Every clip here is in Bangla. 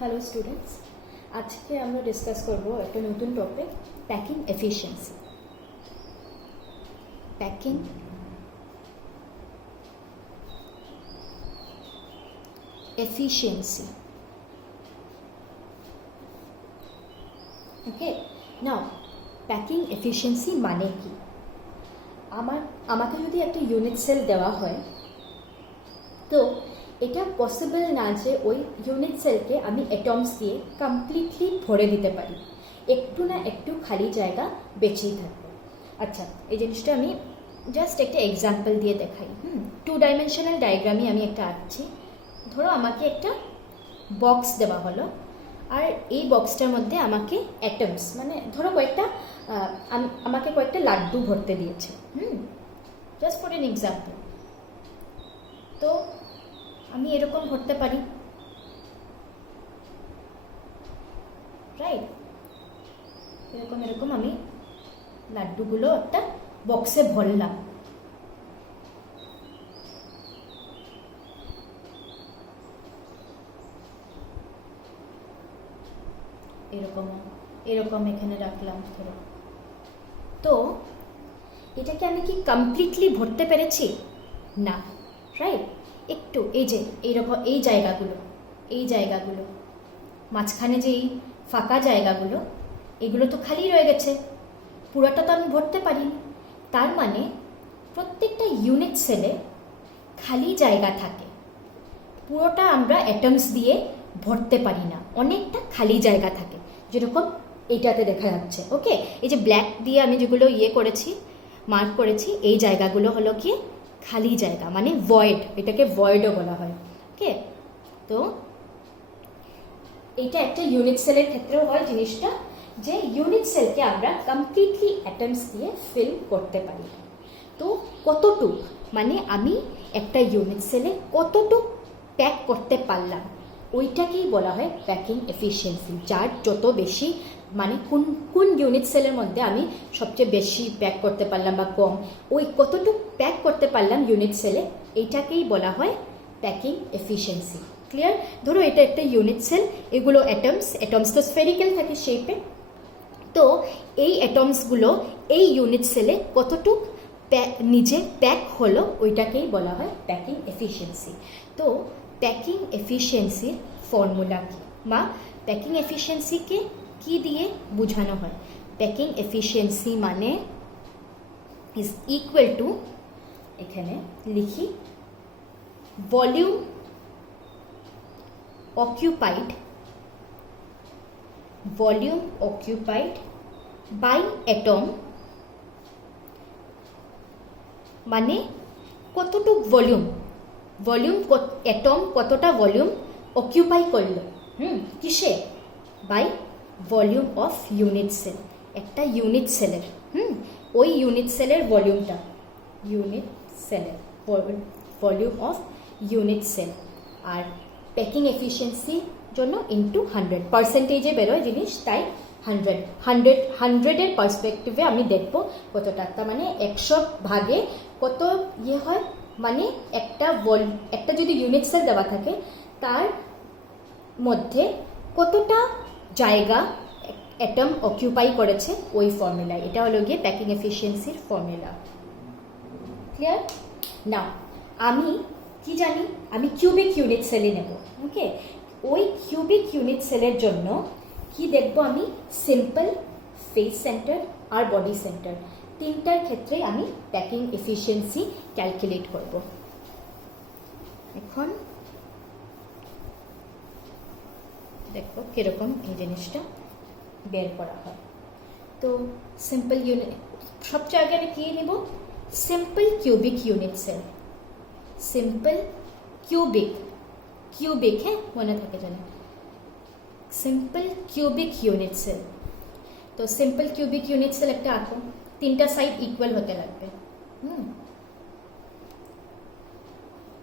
হ্যালো স্টুডেন্টস, আজকে আমরা ডিসকাস করব একটা নতুন topic, packing efficiency. Packing efficiency. Okay, now packing efficiency মানে কি? আমাকে যদি একটা ইউনিট সেল দেওয়া হয়, তো এটা পসিবল না যে ওই ইউনিট সেলকে আমি অ্যাটমস দিয়ে কমপ্লিটলি ভরে দিতে পারি, একটু না একটু খালি জায়গা বেঁচেই থাকবে। আচ্ছা, এই জিনিসটা আমি জাস্ট একটা এক্সাম্পল দিয়ে দেখাই। 2 ডাইমেনশনাল ডায়াগ্রামই আমি একটা আঁকছি। ধরো আমাকে একটা বক্স দেওয়া হলো, আর এই বক্সটার মধ্যে আমাকে অ্যাটমস মানে ধরো আমাকে কয়েকটা লাড্ডু ভরতে দিয়েছে। Just for an example. তো আমি এরকম ভরতে পারি, রাইট? এরকম আমি লাড্ডুগুলো একটা বক্সে ভরলাম। এরকম এখানে রাখলাম ধরো। তো এটাকে আমি কি কমপ্লিটলি ভরতে পেরেছি? না, রাইট? একটু এইরকম এই জায়গাগুলো মাঝখানে যেই ফাঁকা জায়গাগুলো, এগুলো তো খালি রয়ে গেছে, পুরোটা তো আমি ভরতে পারিনি। তার মানে প্রত্যেকটা ইউনিট সেলে খালি জায়গা থাকে, পুরোটা আমরা অ্যাটমস দিয়ে ভরতে পারি না, অনেকটা খালি জায়গা থাকে, যেরকম এইটাতে দেখা যাচ্ছে। ওকে, এই যে ব্ল্যাক দিয়ে আমি যেগুলো মার্ক করেছি, এই জায়গাগুলো হলো কি খালি জায়গা, মানে ভয়েড, এটাকে ভয়েডও বলা হয়। ওকে, তো এইটা একটা ইউনিট সেলের ক্ষেত্রেও হয় জিনিসটা, যে ইউনিট সেলকে আমরা কমপ্লিটলি অ্যাটমস দিয়ে ফিল করতে পারি। তো কতটুক, মানে আমি একটা ইউনিট সেলে কতটুক প্যাক করতে পারলাম, ওইটাকেই বলা হয় প্যাকিং এফিশিয়েন্সি। যার যত বেশি, মানে কোন ইউনিট সেলের মধ্যে আমি সবচেয়ে বেশি প্যাক করতে পারলাম বা কম, ওই কতটুকু প্যাক করতে পারলাম ইউনিট সেলে, এইটাকেই বলা হয় প্যাকিং এফিশিয়েন্সি। ক্লিয়ার? ধরো এটা একটা ইউনিট সেল, এগুলো অ্যাটমস তো স্ফেরিক্যাল থাকে শেপে। তো এই অ্যাটমসগুলো এই ইউনিট সেলে কতটুক নিজে প্যাক হলো, ওইটাকেই বলা হয় প্যাকিং এফিশিয়েন্সি। তো প্যাকিং এফিশিয়েন্সির ফর্মুলা কি, বা প্যাকিং এফিশিয়েন্সিকে কি দিয়ে বোঝানো হয়? প্যাকিং এফিশিয়েন্সি মানে ইজ ইকুয়াল টু, এখানে লিখি, ভলিউম অকিউপাইড বাই অ্যাটম, মানে কতটুক ভলিউম অ্যাটম কতটা ভলিউম অকিউপাই করলো, কিসে? By volume of unit cell, একটা ইউনিট সেলের। ওই ইউনিট সেলের ভলিউমটা, ভলিউম অফ ইউনিট সেল। আর প্যাকিং এফিশিয়েন্সির জন্য ইন্টু 100, পার্সেন্টেজে বেরোয় জিনিস, তাই 100-এর পার্সপেক্টিভে আমি দেখব কতটা, তার মানে 100 ভাগে কত হয়, মানে একটা যদি ইউনিট সেল দেওয়া থাকে, তার মধ্যে কতটা জায়গা অ্যাটম অকিউপাই করেছে, ওই ফর্মুলা। এটা হলো গিয়ে প্যাকিং এফিশিয়েন্সির ফর্মুলা। ক্লিয়ার? না, আমি কি জানি, আমি কিউবিক ইউনিট সেলই নেব। ওকে, ওই কিউবিক ইউনিট সেলের জন্য কি দেখবো আমি? সিম্পল, ফেস সেন্টার আর বডি সেন্টার, তিনটার ক্ষেত্রে আমি প্যাকিং এফিশিয়েন্সি ক্যালকুলেট করব। এখন দেখো কিরকম এই জিনিসটা বের করা হয়। তো সিম্পল ইউনিট, সবচেয়ে আগে আমি কি নেব? Simple cubic unit cell. Simple cubic, হ্যাঁ, মনে থাকে জানো, সিম্পল কিউবিক ইউনিট সেল। তো সিম্পল কিউবিক ইউনিট সেল একটা আঁকো, তিনটা সাইড ইকুয়াল হতে লাগবে,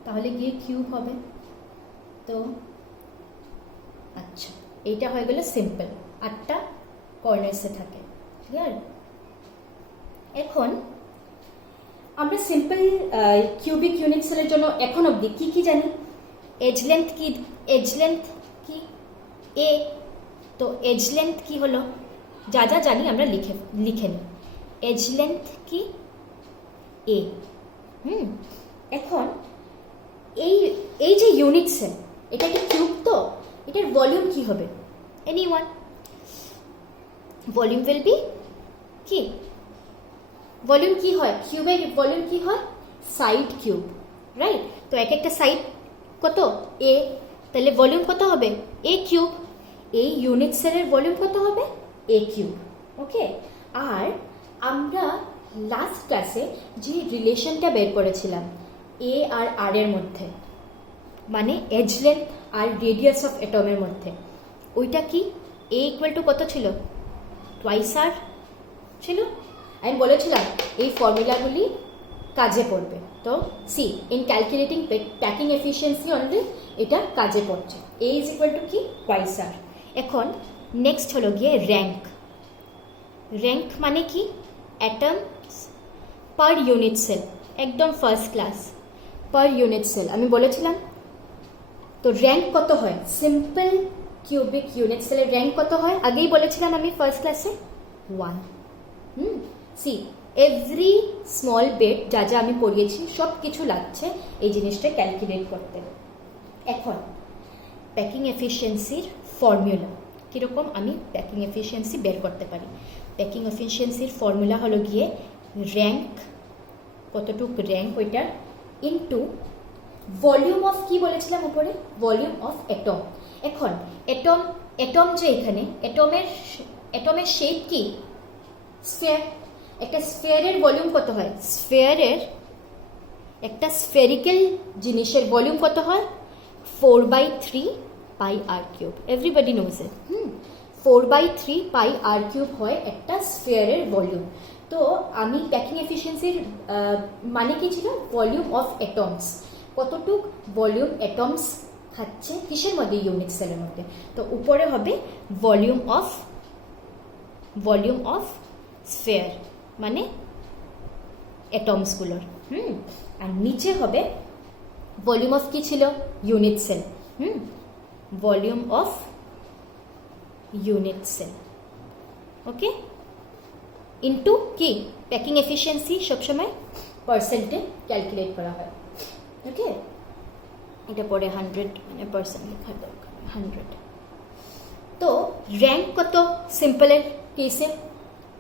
তাহলে গিয়ে কিউব হবে। তো আচ্ছা, এইটা হয়ে গেল সিম্পল, 8টা কর্নার্সে থাকে। ক্লিয়ার? এখন আমরা সিম্পল কিউবিক ইউনিট সেলের জন্য এখন অবধি কি জানি? এজ লেন্থ কি? এ, তো এজ লেন্থ কি হলো, যা যা জানি আমরা লিখে নিই। এজ লেন্থ কি, এ। এখন এই যে ইউনিট সেল, এটা একটা কিউব, তো এটার ভলিউম কি হবে, এনিওয়ান? ভলিউম উইল বি কি, ভলিউম কি হয়, কিউবের ভলিউম কি হয়, সাইড কিউব, রাইট? তো এক একটা সাইড কত, এ, তাহলে ভলিউম কত হবে, এ কিউব। এই ইউনিট সেলের ভলিউম কত হবে, এ কিউব। ওকে, আর আমরা লাস্ট ক্লাসে যে রিলেশনটা বের করেছিলাম এ আর আর এর মধ্যে, মানে এজ লেন্থ আর রেডিয়াস অফ অ্যাটমের মধ্যে, ওইটা কি, এ ইকুয়াল টু কত ছিল, টুয়াইস আর ছিল। আমি বলেছিলাম এই ফর্মুলাগুলি কাজে পড়বে। তো see, in calculating packing efficiency only এটা কাজে পড়ছে। এ ইজ ইকুয়াল টু কি, টুয়াইস আর। এখন নেক্সট হলো গিয়ে র্যাঙ্ক। র্যাঙ্ক মানে কি, অ্যাটমস পার ইউনিট সেল, একদম first class, per unit cell আমি বলেছিলাম। তো র্যাঙ্ক কত হয়, সিম্পল কিউবিক ইউনিট সেলের র্যাঙ্ক কত হয়, আগেই বলেছিলাম আমি ফার্স্ট ক্লাসে, 1। সি, এভরি স্মল বিট যা যা আমি পড়িয়েছি সব কিছু লাগছে এই জিনিসটা ক্যালকুলেট করতে। এখন প্যাকিং এফিসিয়েন্সির ফর্মুলা কীরকম আমি প্যাকিং এফিসিয়েন্সি বের করতে পারি। প্যাকিং এফিসিয়েন্সির ফর্মুলা হলো গিয়ে র্যাঙ্ক, কতটুক র্যাঙ্ক ওইটা, ইনটু ভলিউম অফ, কি বলেছিলাম উপরে, ভলিউম অফ অ্যাটম। এখন অ্যাটম যে এখানে, অ্যাটমের শেপ কি, স্ফিয়ার। একটা স্ফিয়ারের ভলিউম কত হয়, স্ফিয়ারের একটা স্ফেরিক্যাল জিনিসের ভলিউম কত হয়, 4/3 pi r cube. Everybody knows it. 4/3 pi r cube হয় একটা স্ফিয়ারের ভলিউম। তো আমি প্যাকিং এফিসিয়েন্সির মানে কি ছিল, ভলিউম অফ অ্যাটমস, কতটুক ভলিউম অ্যাটমস খাচ্ছে কিসের মধ্যে, ইউনিট সেলের মধ্যে। তো উপরে হবে ভলিউম অফ স্ফিয়ার মানে অ্যাটমসগুলোর, আর নিচে হবে ভলিউম অফ কি ছিল, unit cell, volume of unit cell. Okay, into কি, প্যাকিং এফিসিয়েন্সি সবসময় পার্সেন্টে ক্যালকুলেট করা হয়। ওকে, এটা পরে 100 মানে পার্সেন্ট লেখা দরকার, 100। তো র্যাঙ্ক কত সিম্পলের কেসে,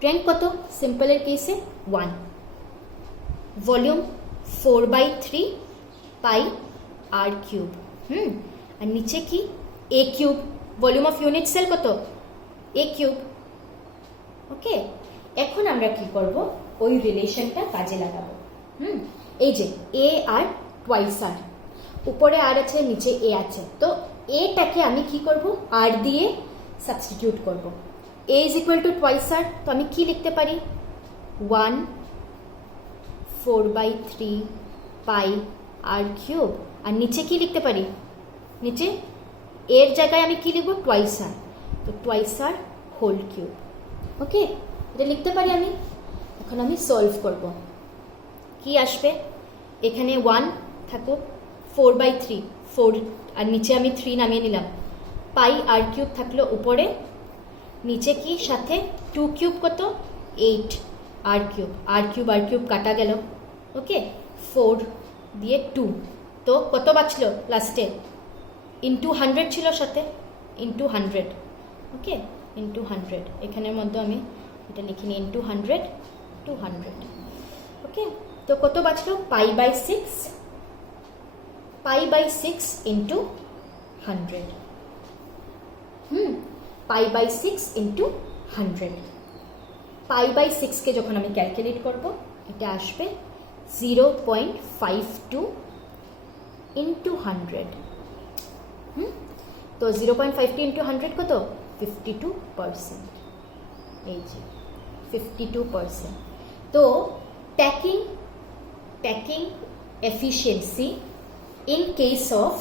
র্যাঙ্ক কত সিম্পলের কেসে, 1। Volume 4/3 pi r cube. আর নিচে কি, a cube, volume of unit cell কত, এ কিউব। ওকে, এখন আমরা কি করব, ওই রিলেশনটা কাজে লাগাবো। এই যে এ আর টুয়াইস আর, উপরে আর আছে নিচে এ আছে, তো এটাকে আমি কি করব, আর দিয়ে সাবস্টিটিউট করব। এ ইজ ইকুয়াল টু টুয়াইস আর, তো আমি কি লিখতে পারি, 1 4/3 পাই আর কিউব। আর নিচে কি লিখতে পারি, নিচে এর জায়গায় আমি কি লিখবো, টুয়াইস আর, তো টুয়াইস আর হোল কিউব। ওকে, এটা লিখতে পারি আমি। এখন আমি সলভ করব, কি আসবে, এখানে 1 থাকুক, 4/3, 4 আর নিচে আমি 3 নামিয়ে নিলাম, পাই আর কিউব থাকলো উপরে, নিচে কি সাথে 2 কিউব কত, 8 আর কিউব কাটা গেল। ওকে, 4 দিয়ে 2, তো কত বাঁচলো লাস্টে, ইন্টু 100 ছিল সাথে, ইন্টু 100। ওকে, ইন্টু 100, এখানের মধ্যে আমি এটা লিখিনি, ইন্টু 100, 200। ওকে, তো কত বাঁচলো, π/6 ইন্টু 100। π/6 ইন্টু 100। π/6কে যখন আমি ক্যালকুলেট করব, এটা আসবে 0.52 ইন্টু 100। তো 0.52 ইন্টু 100 কত, 52%। এই যে 52%। তো packing efficiency in case of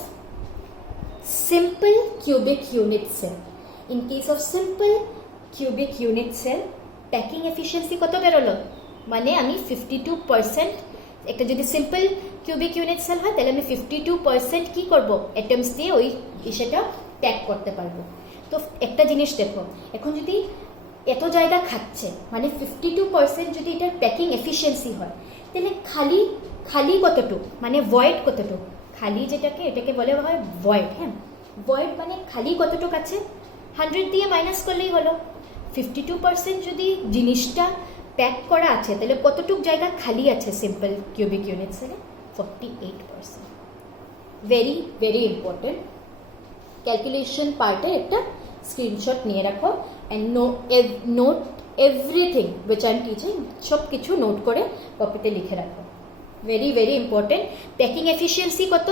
simple cubic unit cell, packing efficiency কত বেরোলো, মানে আমি 52%, একটা যদি সিম্পল কিউবিক ইউনিট সেল হয় তাহলে আমি 52% কি করব, অ্যাটমস দিয়ে ওই সেটা প্যাক করতে পারবো। তো তো একটা জিনিস দেখো, এখন যদি এত জায়গা খাচ্ছে মানে 52% যদি এটার প্যাকিং এফিসিয়েন্সি হয়, তাহলে খালি খালি কতটুক মানে ভয়েড কতটুক, খালি যেটাকে এটাকে বলে হয় ভয়েড। হ্যাঁ, ভয়েড মানে খালি কতটুক আছে, 100 দিয়ে মাইনাস করলেই হলো। 52% যদি জিনিসটা প্যাক করা আছে, তাহলে কতটুক জায়গা খালি আছে সিম্পল কিউবিক ইউনিট সেলে? 48%। Very very important. ক্যালকুলেশন পার্টে একটা স্ক্রিনশট নিয়ে রাখো and note everything which I am teaching, সব কিছু নোট করে কপিতে লিখে রাখো। Very very important. Packing efficiency কত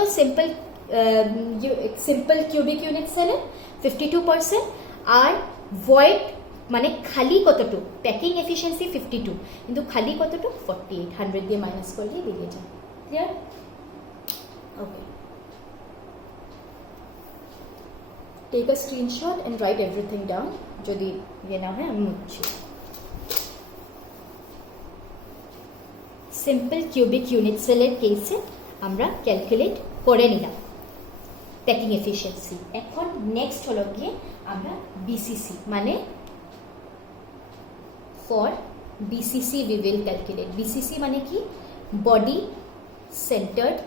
সিম্পল কিউবিক ইউনিট সেলে? 52%। আর ভয়েড মানে খালি কতটুকু, প্যাকিং এফিসিয়েন্সি 52 কিন্তু খালি কতটুকু 48, 100 দিয়ে মাইনাস করলেই বেরিয়ে যায়। Clear? Okay, take a screenshot and write everything down. যদি ইয়ে না হয় আমি মুছছি। সিম্পল কিউবিক ইউনিট সেলের কেসে আমরা ক্যালকুলেট করে নিলাম প্যাকিং এফিসিয়েন্সি। এখন নেক্সট হলো গিয়ে আমরা বিসিসি মানে for BCC we will calculate. BCC মানে কি? Body centred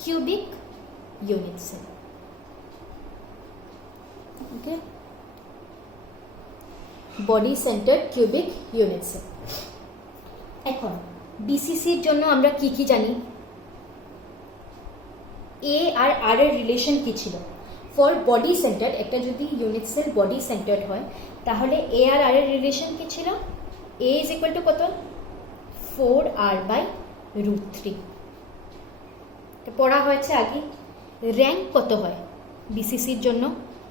cubic unit cell. Okay, body centred cubic unit cell. এখন বিসিসির জন্য আমরা কি কি জানি? এ আর আর এর রিলেশন কি ছিল? ফর বডি সেন্টার্ড, একটা যদি ইউনিট সেল বডি সেন্টার্ড হয়, তাহলে এ আর আর এর রিলেশন কি ছিল? এ ইজ ইকুয়াল টু কত? 4r/√3। পড়া হয়েছে আগে। র্যাঙ্ক কত হয় বিসিসির জন্য?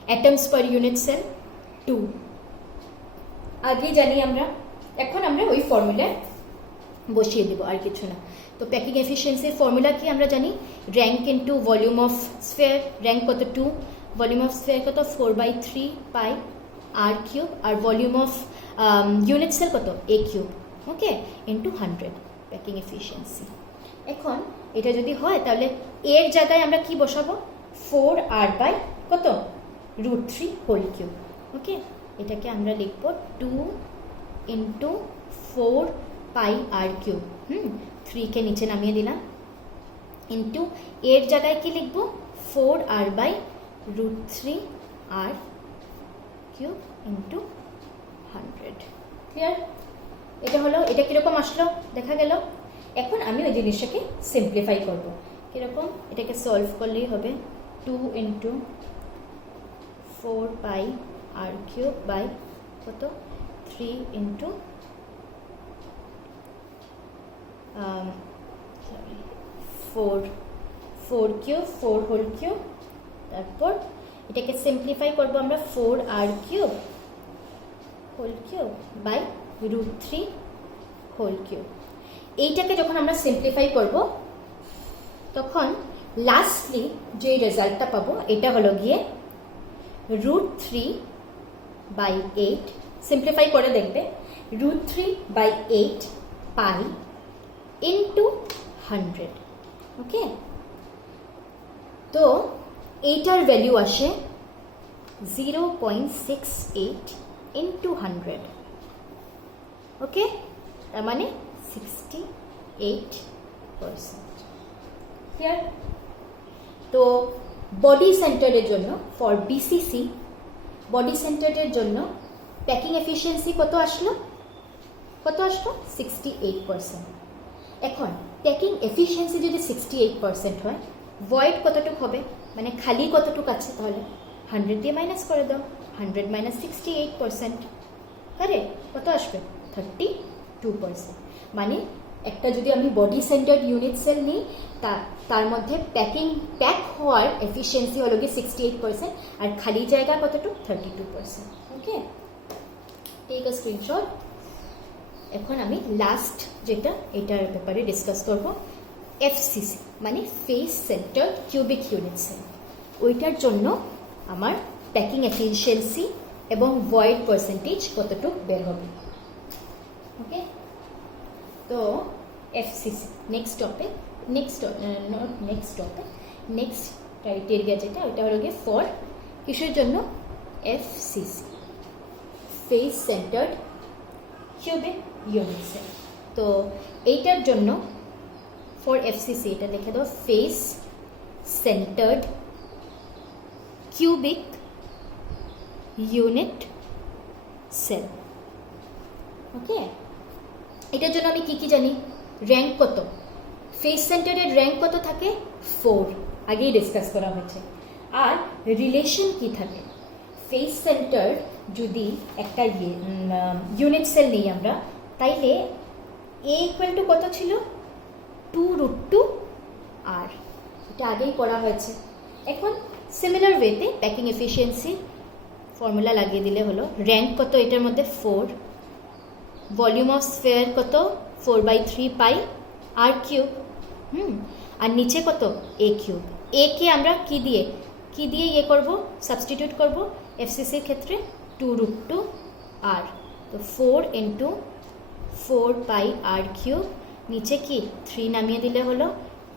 অ্যাটমস পার ইউনিট সেল 2 আগে জানি আমরা। এখন আমরা ওই ফর্মুলায় বসিয়ে দেবো, আর কিছু না। তো প্যাকিং এফিসিয়েন্সির ফর্মুলা কি আমরা জানি? Rank into volume of sphere. Rank কত? 2। ভলিউম অফ স্ফিয়ার কত? 4/3πr³ আর ভলিউম অফ ইউনিট সেল কত? a³ ওকে ইন্টু 100 প্যাকিং এফিসিয়েন্সি। এখন এটা যদি হয় তাহলে এর জায়গায় আমরা কি বসাবো? 4r/ কত? √3 হোল কিউব। ওকে, এটাকে আমরা লিখবো 2 ইন্টু 4πr³। 3 কে নিচে নামিয়ে দিলাম, ইন্টু এর জায়গায় কি লিখবো? 4r/√3r³ into 100। ক্লিয়ার? এটা হলো। এটা কিরকম আসলো দেখা গেল। এখন আমি ওই জিনিসটাকে সিম্পলিফাই করব। কিরকম? এটাকে সলভ করলেই হবে 2 ইন্টু 4πr³ বাই কত? 3 ইন্টু 4³ 4 হোল কিউব। তারপর এটাকে সিম্পলিফাই করবো আমরা 4r³ whole cube by √3 whole cube. এইটাকে যখন আমরা সিম্পলিফাই করব তখন লাস্টলি যে রেজাল্টটা পাবো এটা হলো গিয়ে √3/8। সিম্পলিফাই করে দেখবে, √3/8 পাই ইন্টু 100। ওকে, তো এইটার ভ্যালু আসে 0.68 ইন্টু 100। ওকে, তার মানে 68%। ক্লিয়ার? তো বডি সেন্টারের জন্য ফর বিসিসি বডি সেন্টারের জন্য প্যাকিং এফিসিয়েন্সি কত আসলো? 68%। এখন প্যাকিং এফিসিয়েন্সি যদি 68% হয়, ভয়েড কতটুক হবে মানে খালি কতটুক আছে? তাহলে 100 দিয়ে মাইনাস করে দাও। 100 মাইনাস 68%, কারেক্ট? কত আসবে? 32%। মানে একটা যদি আমি বডি সেন্টার্ড ইউনিট সেল নিই, তার মধ্যে প্যাক হওয়ার এফিসিয়েন্সি হলো গিয়ে 68% আর খালি জায়গা কতটুকু? 32%। ওকে, টেক আ স্ক্রিনশট। এখন আমি লাস্ট যেটা এটার ব্যাপারে ডিসকাস করব, এফসিসি মানে face centred cubic unit cell. ওইটার জন্য আমার প্যাকিং এফিসিয়েন্সি এবং ভয়েড পার্সেন্টেজ কতটুকু বের হবে। ওকে, তো এফসিসি নেক্সট ক্রাইটেরিয়া যেটা ওইটা হলো গিয়ে ফর কিসের জন্য FCC, face centred cubic unit cell. তো এইটার জন্য ফর এফসিসি এটা লিখে দাও, face centred cubic unit cell. Okay, এটার জন্য আমি কি কি জানি, র্যাঙ্ক কত, ফেস সেন্টারের র্যাঙ্ক কত থাকে 4, আগেই ডিসকাস করা হয়েছে। আর রিলেশন কি থাকে, ফেস সেন্টার যদি একটা ইউনিট সেল নিই আমরা, তাইলে এ ইকুয়াল টু কত ছিল 2√2R, এটা আগেই পড়া হয়েছে। এখন সিমিলার ওয়েতে প্যাকিং এফিসিয়েন্সি ফর্মুলা লাগিয়ে দিলে হলো, র্যাঙ্ক কত এটার মধ্যে 4, ভলিউম অফ স্ফেয়ার কত 4/3 পাই আর কিউব, আর নিচে কত এ কিউব। এ কে আমরা কি দিয়ে ইয়ে করব, সাবস্টিটিউট করব এফসিসির ক্ষেত্রে 2√2R, তো 4 × 4πr3, নিচে কি 3 নামিয়ে দিলে হলো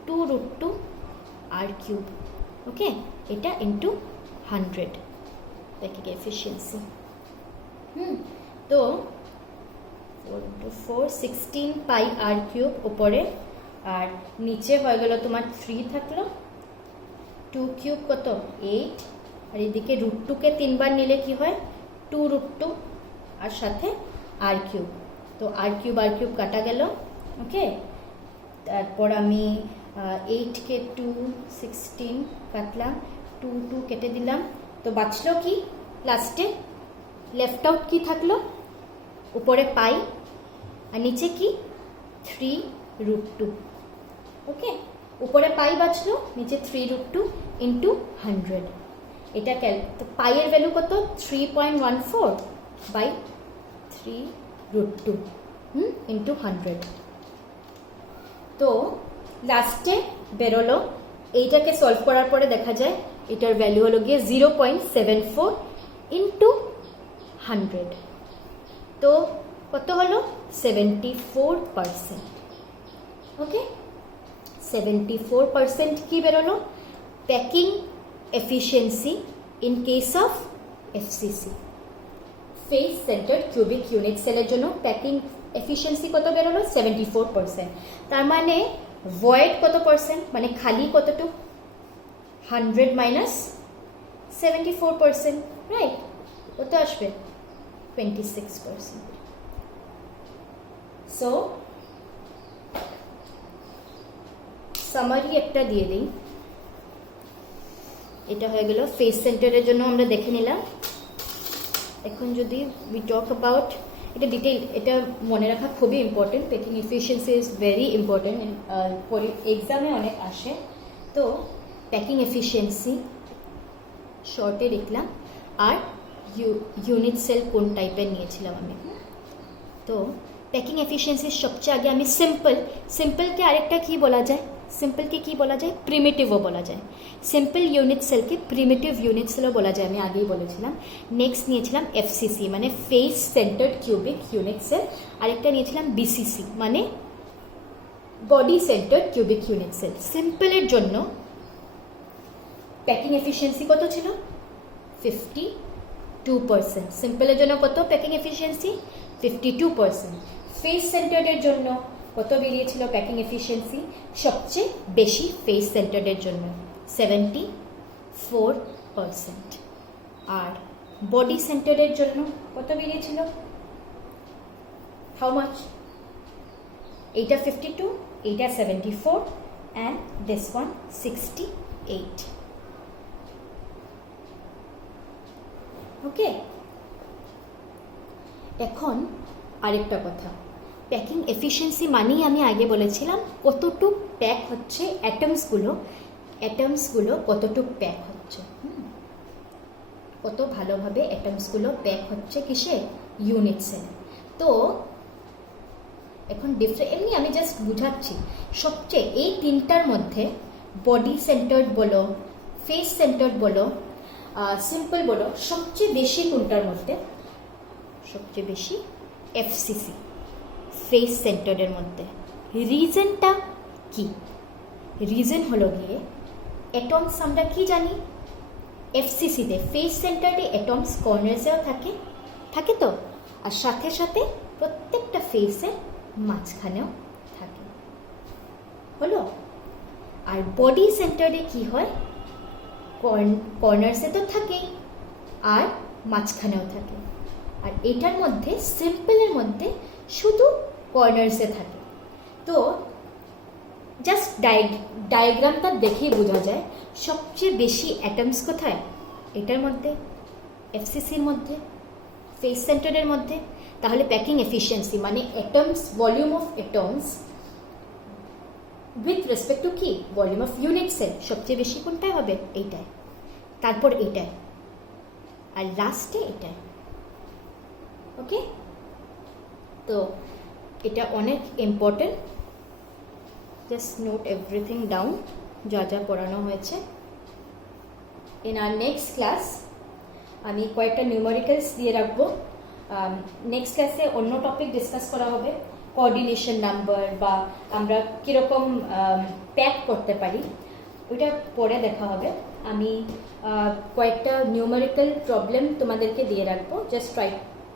2√2R3। ওকে, এটা ইন্টু 100 প্যাকিং এফিসিয়েন্সি। তো 4 × 4 16πr3 উপরে, আর নিচে হয়ে গেল তোমার 3 থাকলো, 2 কিউব কত 8, আর এদিকে √2কে 3 বার নিলে কি হয় 2√2, আর সাথে r3, তো r3 কাটা গেল। ওকে, তারপর আমি 8কে 2 16 কাটলাম, 2 2 কেটে দিলাম, তো বাঁচলো কি লাস্টে, লেফট আউট কি থাকলো, উপরে পাই আর নিচে কি 3√2। ওকে, উপরে পাই বাঁচলো, নিচে 3√2 ইন্টু 100, এটা তো পাইয়ের ভ্যালু কত 3.14/3√2 ইন্টু 100। তো লাস্টে বেরোলো, এইটাকে সলভ করার পরে দেখা যায় এটার ভ্যালু হলো গিয়ে 0.74 ইন্টু 100, তো কত হলো 74%। ওকে, 74% কি বেরোলো packing efficiency in case of FCC, face centre cubic unit সেলের জন্য প্যাকিং এফিসিয়েন্সি কত বেরোলো 74%। তার মানে ভয়েড কত পার্সেন্ট, মানে খালি কতটুক 100 - 74%, রাইট, কত আসবে 26%। সো সামারি একটা দিয়ে দিই, এটা হয়ে গেল ফেস সেন্টারের জন্য আমরা দেখে নিলাম। এখন যদি উই টক অ্যাবাউট এটা ডিটেইল, এটা মনে রাখা খুবই important, packing efficiency is very important, এক্সামে অনেক আসে। তো প্যাকিং এফিসিয়েন্সি শর্টে লিখলাম, আর ইউনিট সেল কোন টাইপের নিয়েছিলাম আমি। তো প্যাকিং এফিসিয়েন্সির সবচেয়ে আগে আমি সিম্পলকে আরেকটা কি বলা যায়, সিম্পলকে কি বলা যায় প্রিমিটিভও বলা যায়, সিম্পল ইউনিট সেলকে প্রিমিটিভ ইউনিট সেলও বলা যায়, আমি আগেই বলেছিলাম। নেক্সট নিয়েছিলাম এফসিসি মানে face centred cubic unit cell, আরেকটা নিয়েছিলাম বিসিসি মানে body centred cubic unit cell. সিম্পলের জন্য প্যাকিং এফিসিয়েন্সি কত ছিল 52%, সিম্পলের জন্য কত প্যাকিং এফিসিয়েন্সি 52%। ফেস সেন্টার্ডের জন্য কত বেরিয়েছিল প্যাকিং এফিসিয়েন্সি, সবচেয়ে বেশি ফেস সেন্টার্ডের জন্য 74%, আর বডি সেন্টারের জন্য কত বেরিয়েছিল, হাউ মাচ, এইটা 52, এইটা 74, অ্যান্ড দিস ওয়ান 68। ওকে, এখন আরেকটা কথা, প্যাকিং এফিসিয়েন্সি মানেই আমি আগে বলেছিলাম কতটুক প্যাক হচ্ছে অ্যাটমসগুলো কতটুক প্যাক হচ্ছে, কত ভালোভাবে অ্যাটমসগুলো প্যাক হচ্ছে কিসে ইউনিট সেলে। তো এখন এমনি আমি জাস্ট বুঝাচ্ছি, সবচেয়ে এই তিনটার মধ্যে বডি সেন্টার্ড বলো, ফেস সেন্টার্ড বলো, সিম্পল বলো, সবচেয়ে বেশি কোনটার মধ্যে, সবচেয়ে বেশি এফসিসি ফেস সেন্টারের মধ্যে। রিজনটা কি, রিজন হলো গিয়ে অ্যাটমস আমরা কি জানি, এফসিসিতে ফেস সেন্টারে অ্যাটমস কর্নার্সেও থাকে তো, আর সাথে সাথে প্রত্যেকটা ফেসের মাঝখানেও থাকে, হলো। আর বডি সেন্টারে কি হয়, কর্নার্সে তো থাকেই আর মাঝখানেও থাকে। আর এটার মধ্যে সিম্পলের মধ্যে শুধু কর্নার্সে থাকে। তো জাস্ট ডায়াগ্রামটা দেখেই বোঝা যায় সবচেয়ে বেশি অ্যাটমস কোথায়, এটার মধ্যে, এফসিসির মধ্যে, ফেস সেন্টারের মধ্যে। তাহলে প্যাকিং এফিসিয়েন্সি মানে atoms, volume of atoms with respect to কি, ভলিউম অফ ইউনিট সেল, সবচেয়ে বেশি কোনটায় হবে, এইটায়, তারপর এইটায়, আর লাস্টে এটায়। ওকে, তো এটা অনেক important, just note everything down যা যা পড়ানো হয়েছে। ইন আর নেক্সট ক্লাস আমি কয়েকটা নিউমেরিক্যালস দিয়ে রাখবো। নেক্সট ক্লাসে অন্য টপিক ডিসকাস করা হবে, কোঅর্ডিনেশন নাম্বার বা আমরা কীরকম প্যাক করতে পারি ওইটা পরে দেখা হবে। আমি কয়েকটা নিউমেরিক্যাল প্রবলেম তোমাদেরকে দিয়ে রাখবো, just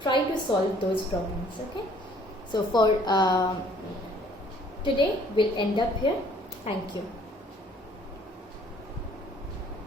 try to solve those problems. Okay, so for today we'll end up here. Thank you.